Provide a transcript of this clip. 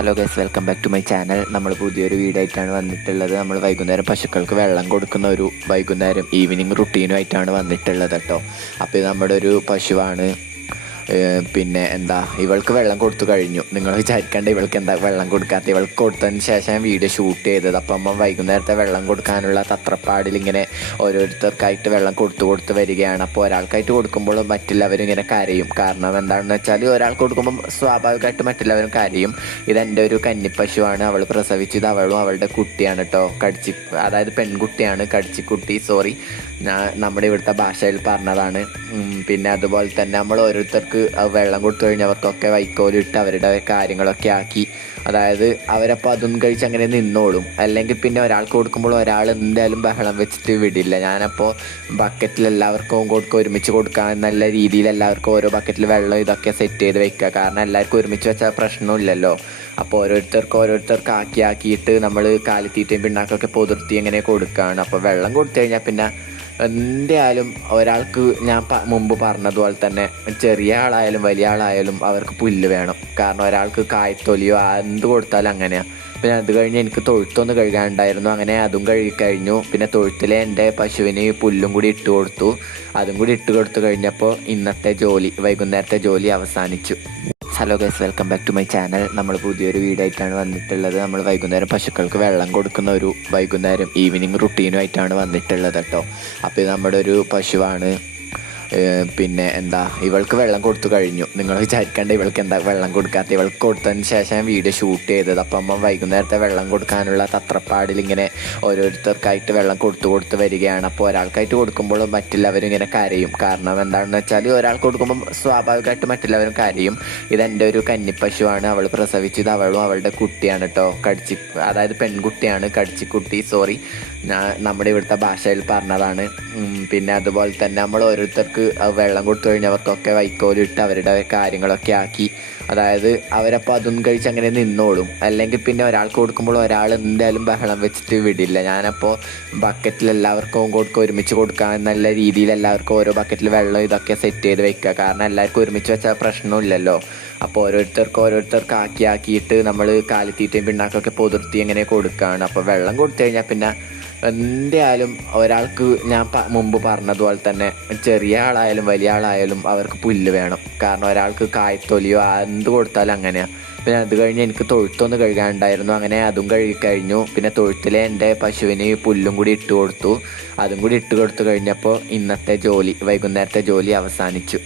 Hello guys, welcome back to my channel. നമ്മൾ പുതിയൊരു video ആയിട്ടാണ് വന്നിട്ടുള്ളത്. നമ്മൾ വൈകുന്നേരം പശുക്കൾക്ക് വെള്ളം കൊടുക്കുന്ന ഒരു വൈകുന്നേരം ഈവനിങ് റുട്ടീനുമായിട്ടാണ് വന്നിട്ടുള്ളത് കേട്ടോ. അപ്പോൾ ഇത് നമ്മുടെ ഒരു പശുവാണ്. പിന്നെ ഇവൾക്ക് വെള്ളം കൊടുത്തു കഴിഞ്ഞു. നിങ്ങൾ വിചാരിക്കേണ്ട ഇവൾക്ക് എന്താ വെള്ളം കൊടുക്കാത്ത. ഇവൾക്ക് കൊടുത്തതിന് ശേഷം വീഡിയോ ഷൂട്ട് ചെയ്തത്. അപ്പം വൈകുന്നേരത്തെ വെള്ളം കൊടുക്കാനുള്ള തത്രപ്പാടിൽ ഇങ്ങനെ ഓരോരുത്തർക്കായിട്ട് വെള്ളം കൊടുത്തു വരികയാണ്. അപ്പോൾ ഒരാൾക്കായിട്ട് കൊടുക്കുമ്പോൾ മറ്റുള്ളവരും ഇങ്ങനെ കരയും. കാരണം എന്താണെന്ന് വെച്ചാൽ ഒരാൾക്ക് കൊടുക്കുമ്പോൾ സ്വാഭാവികമായിട്ട് മറ്റുള്ളവരും കരയും. ഇതെൻ്റെ ഒരു കന്നിപ്പശുവാണ്. അവൾ പ്രസവിച്ചത് അവളും അവളുടെ കുട്ടിയാണ് കേട്ടോ. അതായത് പെൺകുട്ടിയാണ്. കടിച്ചിക്കുട്ടി, സോറി, നമ്മുടെ ഇവിടുത്തെ ഭാഷയിൽ പറഞ്ഞതാണ്. പിന്നെ അതുപോലെ തന്നെ നമ്മൾ ഓരോരുത്തർക്ക് വെള്ളം കൊടുത്തു കഴിഞ്ഞവർക്കൊക്കെ വൈക്കോലിട്ട് അവരുടെ കാര്യങ്ങളൊക്കെ ആക്കി, അതായത് അവരപ്പോൾ അതൊന്നും കഴിച്ച് അങ്ങനെ നിന്നോളും. അല്ലെങ്കിൽ പിന്നെ ഒരാൾക്ക് കൊടുക്കുമ്പോൾ ഒരാൾ എന്തായാലും ബഹളം വെച്ചിട്ട് വിടില്ല. ഞാനപ്പോൾ ബക്കറ്റിൽ എല്ലാവർക്കും ഒരുമിച്ച് കൊടുക്കാൻ നല്ല രീതിയിൽ എല്ലാവർക്കും ഓരോ ബക്കറ്റിൽ വെള്ളം ഇതൊക്കെ സെറ്റ് ചെയ്ത് വെക്കുക. കാരണം എല്ലാവർക്കും ഒരുമിച്ച് വെച്ചാൽ പ്രശ്നമില്ലല്ലോ. അപ്പോൾ ഓരോരുത്തർക്ക് ആക്കിയിട്ട് നമ്മൾ കാലിത്തീറ്റയും പിണ്ണാക്കൊക്കെ പൊതിർത്തി അങ്ങനെ കൊടുക്കുകയാണ്. അപ്പോൾ വെള്ളം കൊടുത്തു കഴിഞ്ഞാൽ പിന്നെ എന്തായാലും ഒരാൾക്ക് ഞാൻ മുമ്പ് പറഞ്ഞതുപോലെ തന്നെ ചെറിയ ആളായാലും വലിയ ആളായാലും അവർക്ക് പുല്ല് വേണം. കാരണം ഒരാൾക്ക് കായ്ത്തൊലിയോ എന്ത് കൊടുത്താലും അങ്ങനെയാണ്. പിന്നെ അത് കഴിഞ്ഞ് എനിക്ക് തൊഴുത്തൊന്ന് കഴുകാനുണ്ടായിരുന്നു. അങ്ങനെ അതും കഴുകിക്കഴിഞ്ഞു. പിന്നെ തൊഴുത്തിലെ എൻ്റെ പശുവിന് പുല്ലും കൂടി ഇട്ട് കൊടുത്തു. അതും കൂടി ഇട്ട് കൊടുത്തു കഴിഞ്ഞപ്പോൾ ഇന്നത്തെ വൈകുന്നേരത്തെ ജോലി അവസാനിച്ചു. Hello guys, welcome back to my channel. നമ്മൾ പുതിയൊരു വീഡിയോ ആയിട്ടാണ് വന്നിട്ടുള്ളത്. നമ്മൾ വൈകുന്നേരം പശുക്കൾക്ക് വെള്ളം കൊടുക്കുന്ന ഒരു വൈകുന്നേരം ഈവനിങ് റുട്ടീനുമായിട്ടാണ് വന്നിട്ടുള്ളത് കേട്ടോ. അപ്പോൾ ഇത് നമ്മുടെ ഒരു പശുവാണ്. പിന്നെ ഇവൾക്ക് വെള്ളം കൊടുത്തു കഴിഞ്ഞു. നിങ്ങൾ വിചാരിക്കേണ്ട ഇവൾക്ക് എന്താ വെള്ളം കൊടുക്കാത്ത. ഇവൾക്ക് കൊടുത്തതിന് ശേഷം വീഡിയോ ഷൂട്ട് ചെയ്തത്. അപ്പം വൈകുന്നേരത്തെ വെള്ളം കൊടുക്കാനുള്ള തത്രപ്പാടിൽ ഇങ്ങനെ ഓരോരുത്തർക്കായിട്ട് വെള്ളം കൊടുത്തു വരികയാണ്. അപ്പോൾ ഒരാൾക്കായിട്ട് കൊടുക്കുമ്പോൾ മറ്റുള്ളവരും ഇങ്ങനെ കരയും. കാരണം എന്താണെന്ന് വെച്ചാൽ ഒരാൾക്ക് കൊടുക്കുമ്പോൾ സ്വാഭാവികമായിട്ട് മറ്റുള്ളവരും കരയും. ഇതെൻ്റെ ഒരു കന്നിപ്പശുവാണ്. അവൾ പ്രസവിച്ചത് അവളും അവളുടെ കുട്ടിയാണ് കേട്ടോ. അതായത് പെൺകുട്ടിയാണ്. കടിച്ചിക്കുട്ടി, സോറി, നമ്മുടെ ഇവിടുത്തെ ഭാഷയിൽ പറഞ്ഞതാണ്. പിന്നെ അതുപോലെ തന്നെ നമ്മൾ ഓരോരുത്തർക്ക് വെള്ളം കൊടുത്തു കഴിഞ്ഞവർക്കൊക്കെ വൈക്കോലിട്ട് അവരുടെ കാര്യങ്ങളൊക്കെ ആക്കി, അതായത് അവരപ്പോൾ അതൊന്നും കഴിച്ച് അങ്ങനെ നിന്നോളും. അല്ലെങ്കിൽ പിന്നെ ഒരാൾക്ക് കൊടുക്കുമ്പോൾ ഒരാൾ എന്തായാലും ബഹളം വെച്ചിട്ട് വിടില്ല. ഞാനപ്പോൾ ബക്കറ്റിൽ എല്ലാവർക്കും ഒരുമിച്ച് കൊടുക്കാൻ നല്ല രീതിയിൽ എല്ലാവർക്കും ഓരോ ബക്കറ്റിൽ വെള്ളം ഇതൊക്കെ സെറ്റ് ചെയ്ത് വെക്കുക. കാരണം എല്ലാവർക്കും ഒരുമിച്ച് വെച്ചാൽ പ്രശ്നമില്ലല്ലോ. അപ്പോൾ ഓരോരുത്തർക്ക് ആക്കിയിട്ട് നമ്മൾ കാലിത്തീറ്റയും പിണ്ണാക്കൊക്കെ പൊതിർത്തി അങ്ങനെ കൊടുക്കുകയാണ്. അപ്പോൾ വെള്ളം കൊടുത്തു കഴിഞ്ഞാൽ പിന്നെ എന്തായാലും ഒരാൾക്ക് ഞാൻ മുമ്പ് പറഞ്ഞതുപോലെ തന്നെ ചെറിയ ആളായാലും വലിയ ആളായാലും അവർക്ക് പുല്ല് വേണം. കാരണം ഒരാൾക്ക് കായ്ത്തൊലിയോ എന്ത് കൊടുത്താലും അങ്ങനെയാണ്. പിന്നെ അത് കഴിഞ്ഞ് എനിക്ക് തൊഴുത്തൊന്ന് കഴുകാനുണ്ടായിരുന്നു. അങ്ങനെ അതും കഴുകിക്കഴിഞ്ഞു. പിന്നെ തൊഴുത്തിലെ എൻ്റെ പശുവിന് പുല്ലും കൂടി ഇട്ട് കൊടുത്തു. അതും കൂടി ഇട്ട് കൊടുത്തു കഴിഞ്ഞപ്പോൾ ഇന്നത്തെ വൈകുന്നേരത്തെ ജോലി അവസാനിച്ചു.